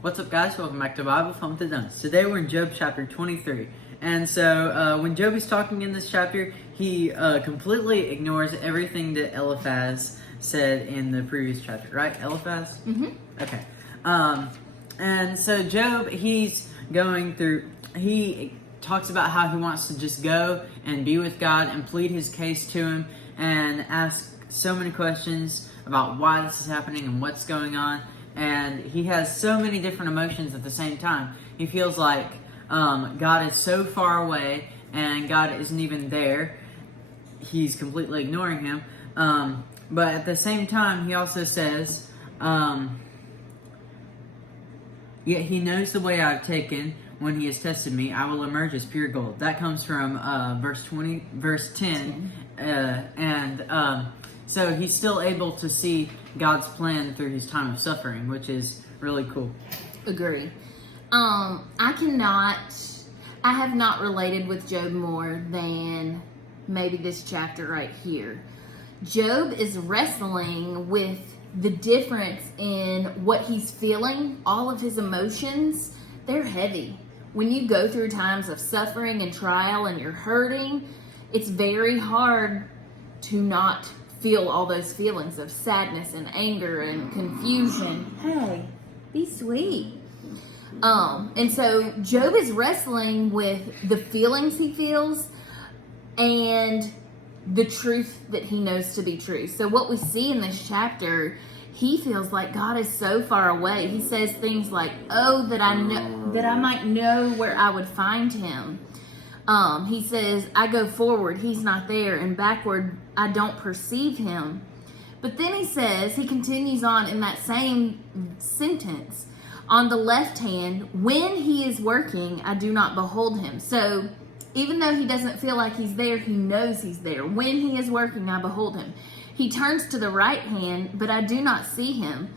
What's up, guys? Welcome back to Bible Fun with the Duns. Today we're in Job chapter 23. And so when Job is talking in this chapter, he completely ignores everything that Eliphaz said in the previous chapter, right? Eliphaz? Mm-hmm. Okay. And so Job, he talks about how he wants to just go and be with God and plead his case to him and ask so many questions about why this is happening and what's going on. And he has so many different emotions at the same time. He feels like God is so far away and God isn't even there. He's completely ignoring him. But at the same time, he also says, yet he knows the way I've taken. When he has tested me, I will emerge as pure gold. That comes from verse 10. So he's still able to see God's plan through his time of suffering, which is really cool. Agree. I have not related with Job more than maybe this chapter right here. Job is wrestling with the difference in what he's feeling. All of his emotions, they're heavy. When you go through times of suffering and trial and you're hurting, it's very hard to not feel all those feelings of sadness and anger and confusion. Hey, be sweet. And so Job is wrestling with the feelings he feels and the truth that he knows to be true. So what we see in this chapter, he feels like God is so far away. He says things like, "Oh, that I might know where I would find him." He says, "I go forward, he's not there, and backward, I don't perceive him." But then he continues on in that same sentence, "On the left hand, when he is working, I do not behold him." So even though he doesn't feel like he's there, he knows he's there. When he is working, I behold him. He turns to the right hand, but I do not see him.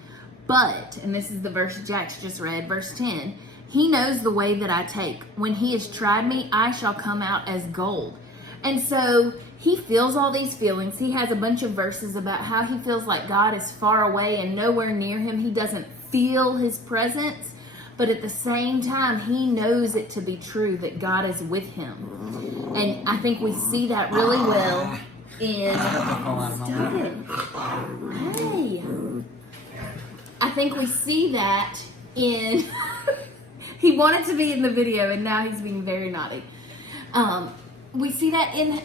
But, and this is the verse Jax just read, verse 10, he knows the way that I take. When he has tried me, I shall come out as gold. And so he feels all these feelings. He has a bunch of verses about how he feels like God is far away and nowhere near him. He doesn't feel his presence. But at the same time, he knows it to be true that God is with him. And I think we see that really well in... Hey! I think we see that in... He wanted to be in the video, and now he's being very naughty. We see that in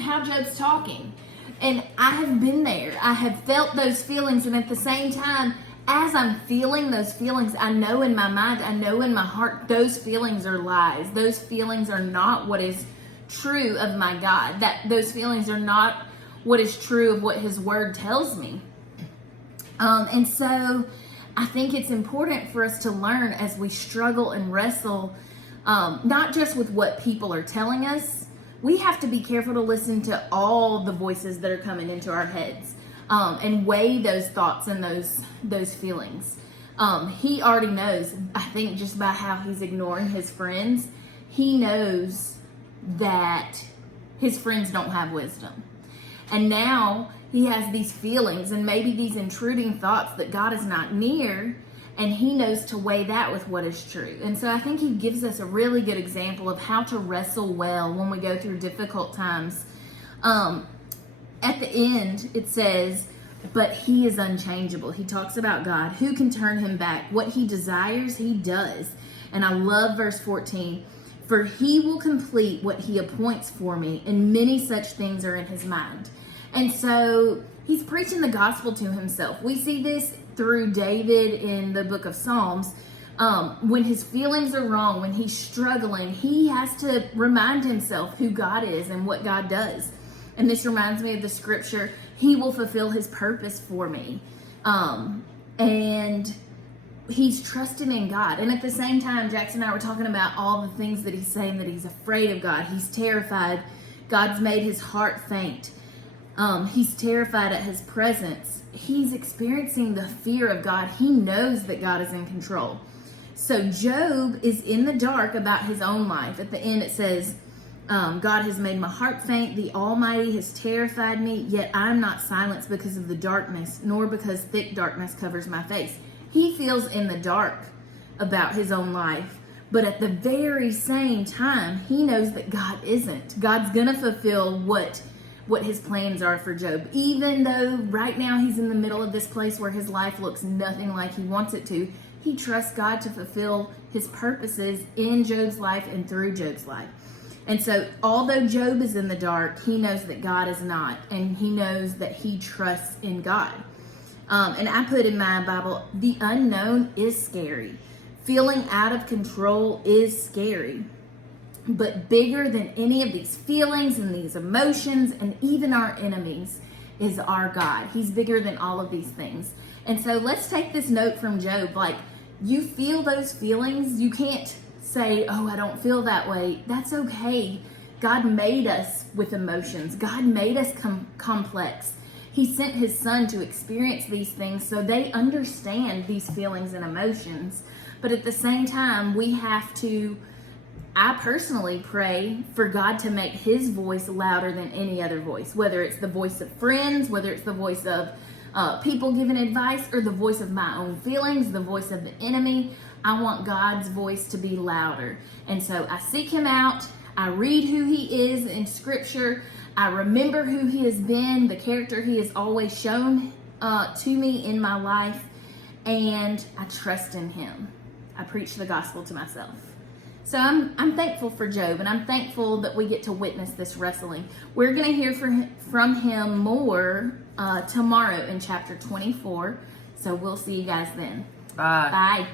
how Job's talking. And I have been there. I have felt those feelings, and at the same time, as I'm feeling those feelings, I know in my mind, I know in my heart, those feelings are lies. Those feelings are not what is true of my God. That those feelings are not what is true of what his word tells me. And so I think it's important for us to learn as we struggle and wrestle, not just with what people are telling us. We have to be careful to listen to all the voices that are coming into our heads. And weigh those thoughts and those feelings. He already knows, I think just by how he's ignoring his friends, he knows that his friends don't have wisdom. And now he has these feelings and maybe these intruding thoughts that God is not near, and he knows to weigh that with what is true. And so I think he gives us a really good example of how to wrestle well when we go through difficult times. At the end, it says, but he is unchangeable. He talks about God. Who can turn him back? What he desires, he does. And I love verse 14. For he will complete what he appoints for me, and many such things are in his mind. And so he's preaching the gospel to himself. We see this through David in the book of Psalms. When his feelings are wrong, when he's struggling, he has to remind himself who God is and what God does. And this reminds me of the scripture, he will fulfill his purpose for me. And he's trusting in God. And at the same time, Jackson and I were talking about all the things that he's saying, that he's afraid of God. He's terrified. God's made his heart faint. He's terrified at his presence. He's experiencing the fear of God. He knows that God is in control. So Job is in the dark about his own life. At the end it says, God has made my heart faint. The Almighty has terrified me, yet I'm not silenced because of the darkness, nor because thick darkness covers my face. He feels in the dark about his own life. But at the very same time, he knows that God isn't. God's going to fulfill what his plans are for Job. Even though right now he's in the middle of this place where his life looks nothing like he wants it to, he trusts God to fulfill his purposes in Job's life and through Job's life. And so, although Job is in the dark, he knows that God is not, and he knows that he trusts in God. And I put in my Bible, the unknown is scary. Feeling out of control is scary. But bigger than any of these feelings and these emotions and even our enemies is our God. He's bigger than all of these things. And so let's take this note from Job. Like, you feel those feelings. You can't say, oh, I don't feel that way. That's okay. God made us with emotions. God made us complex. He sent his son to experience these things so they understand these feelings and emotions. But at the same time, we have to, I personally pray for God to make his voice louder than any other voice, whether it's the voice of friends, whether it's the voice of people giving advice, or the voice of my own feelings, the voice of the enemy. I want God's voice to be louder. And so I seek him out. I read who he is in scripture. I remember who he has been, the character he has always shown to me in my life. And I trust in him. I preach the gospel to myself. So I'm thankful for Job, and I'm thankful that we get to witness this wrestling. We're going to hear from him more tomorrow in chapter 24. So we'll see you guys then. Bye. Bye.